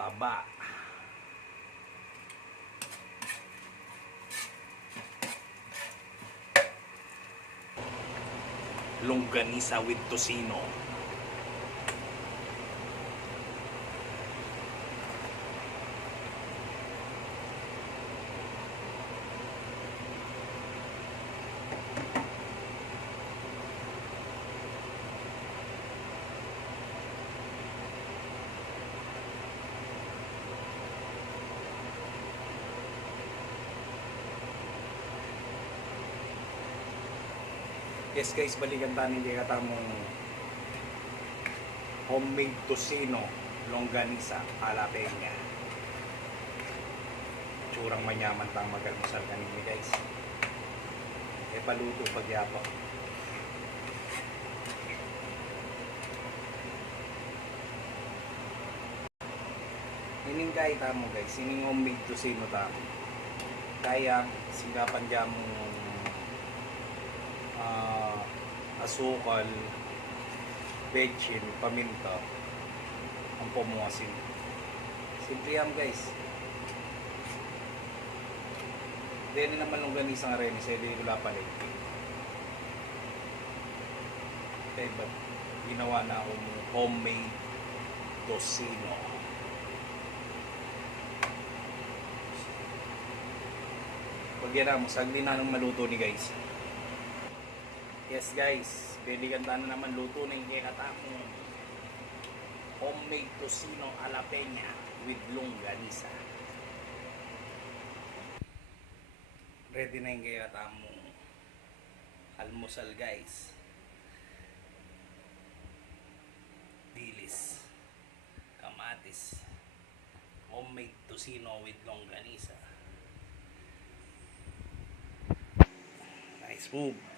taba, longganisa with tocino. Yes guys, balikan tayo hindi katamong homemade tocino longganisa jalapeno. Tsurang manyaman tang mag-almusal kanini guys. E paluto pagyapak. Ining kay tamo guys, ining homemade tocino tamo. Kaya singgapan jam asukal, bechin, paminta, ang pumuasin. Simple yan guys. Dili naman longganisa nga rin, isa di wala pala. Okay, but ginawa na akong homemade tocino. Pag yan na, masagli na ng maluto ni guys. Yes guys, belikan tayo naman luto na yung katamo homemade tocino jalapeno with longganisa. Ready na yung katamo almusal guys. Dilis, kamatis, homemade tocino with longganisa. Nice move.